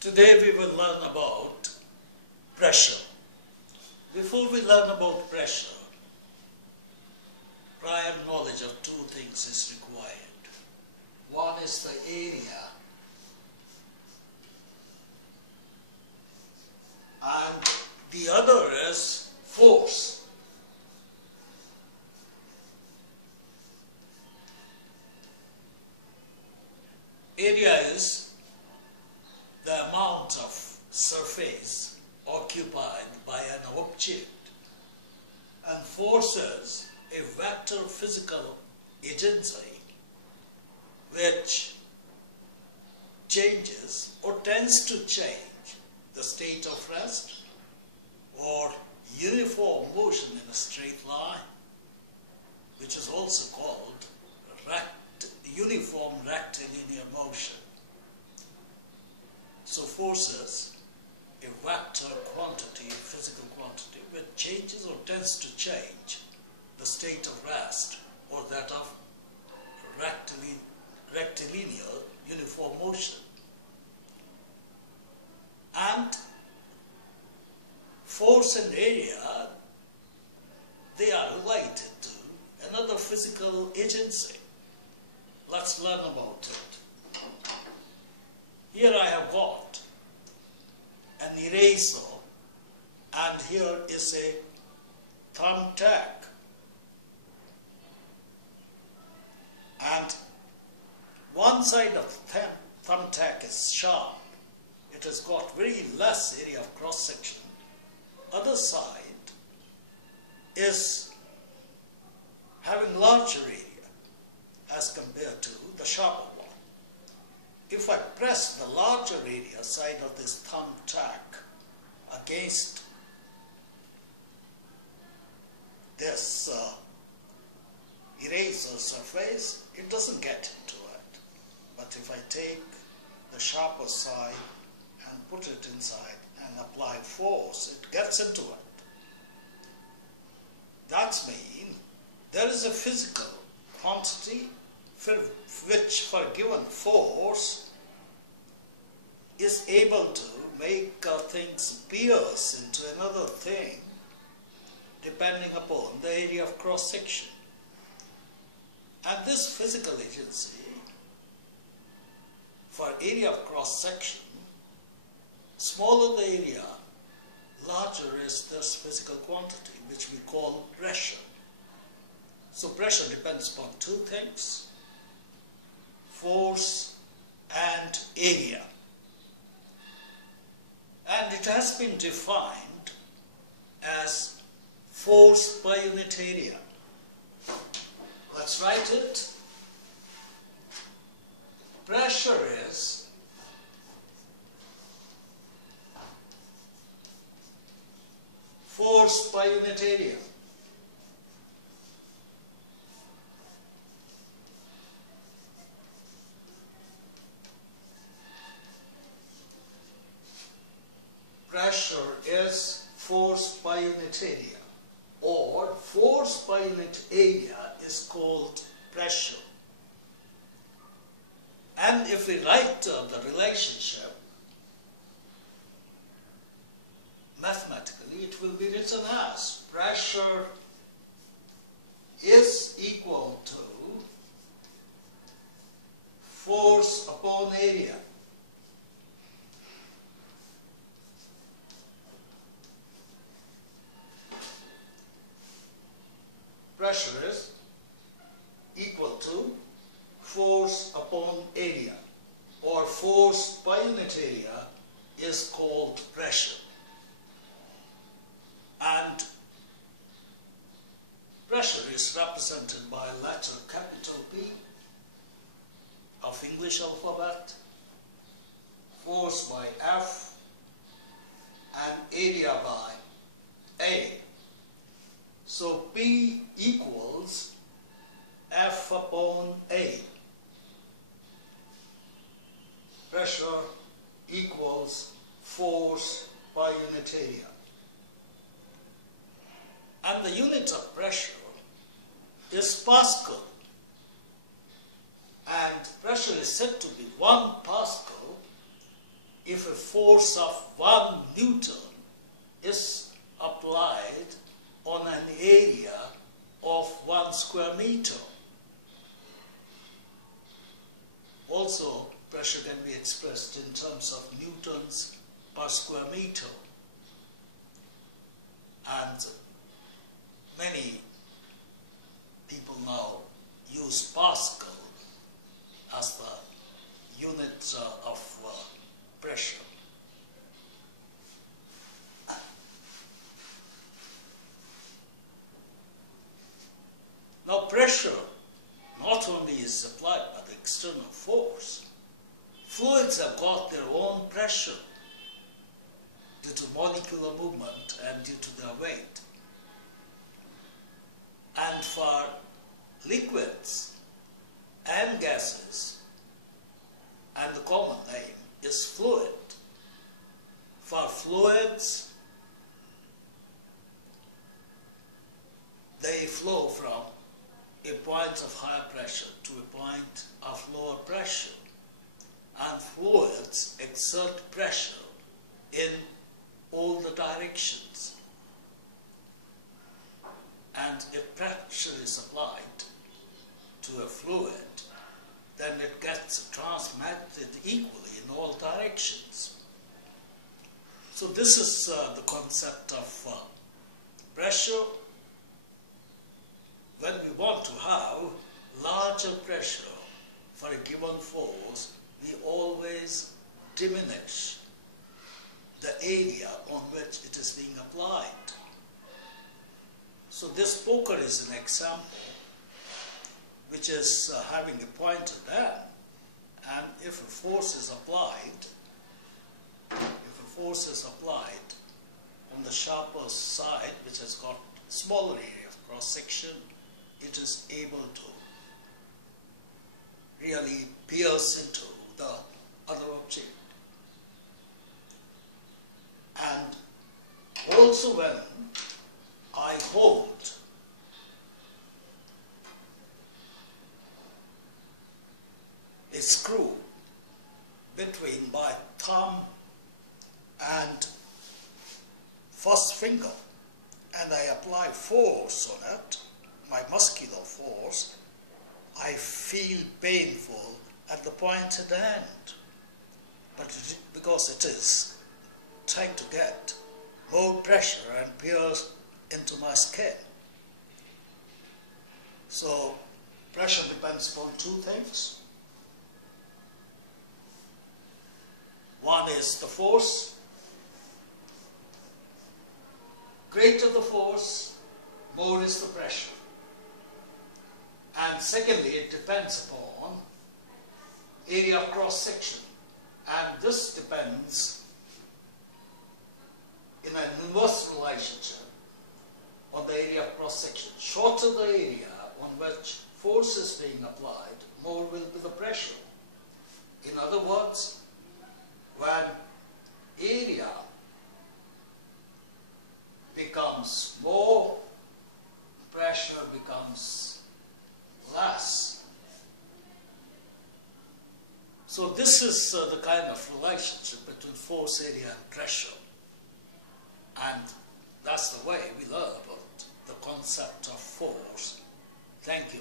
Today we will learn about pressure. Before we learn about pressure, prior knowledge of two things is required. One is the area and the other is force. Area is the amount of surface occupied by an object, and force is a vector physical agency which changes or tends to change the state of rest or uniform motion in a straight line, which is also called uniform rectilinear motion. So force is a vector quantity, physical quantity, which changes or tends to change the state of rest or that of rectilinear uniform motion. And force and area, they are related to another physical agency. Let's learn about it. Here I have got an eraser, and here is a thumbtack. And one side of the thumbtack is sharp. It has got very less area of cross section. Other side is having larger area as compared to the sharper one. If I press the larger area side of this thumbtack against this eraser surface, it doesn't get into it. But if I take the sharper side and put it inside and apply force, it gets into it. That means there is a physical quantity which, for a given force, is able to make things pierce into another thing depending upon the area of cross section. And this physical agency, for area of cross section, smaller the area, larger is this physical quantity, which we call pressure. So pressure depends upon two things: force and area. And it has been defined as force per unit area. Let's write it. Pressure is force per unit area. Pressure is force per unit area, or force per unit area is called pressure. And if we write the relationship mathematically, it will be written as pressure is equal to force upon area. Pressure is equal to force upon area, or force per unit area is called pressure. And pressure is represented by a letter capital P of English alphabet, force by F, and area by A. So P equals F upon A. Pressure equals force per unit area. And the unit of pressure is Pascal. And pressure is said to be 1 Pascal if a force of 1 Newton is applied on an area of 1 square meter. Also, pressure can be expressed in terms of newtons per square meter. And many people now use Pascal as the unit of pressure. Now pressure not only is applied by the external force, fluids have got their own pressure due to molecular movement and due to their weight. And for liquids and gases, and the common name is fluid. For fluids, they flow from a point of higher pressure to a point of lower pressure. And fluids exert pressure in all the directions. And if pressure is applied to a fluid, then it gets transmitted equally in all directions. So this is the concept of pressure. When we want to have larger pressure for a given force, we always diminish the area on which it is being applied. So this poker is an example which is having a pointed end, and if a force is applied, on the sharper side, which has got a smaller area of cross section, it is able to really pierce into the other object. And also when I hold a screw between my thumb and first finger, and I apply force on it, my muscular force, I feel painful at the pointed end, but because it is trying to get more pressure and pierce into my skin. So pressure depends upon 2 things. One is the force. Greater the force, more is the pressure. And secondly, it depends upon area of cross section. And this depends in an inverse relationship on the area of cross section. Shorter the area on which force is being applied, more will be the pressure. In other words, when area becomes more, pressure becomes less. So this is the kind of relationship between force, area and pressure. And that's the way we learn about the concept of force. Thank you.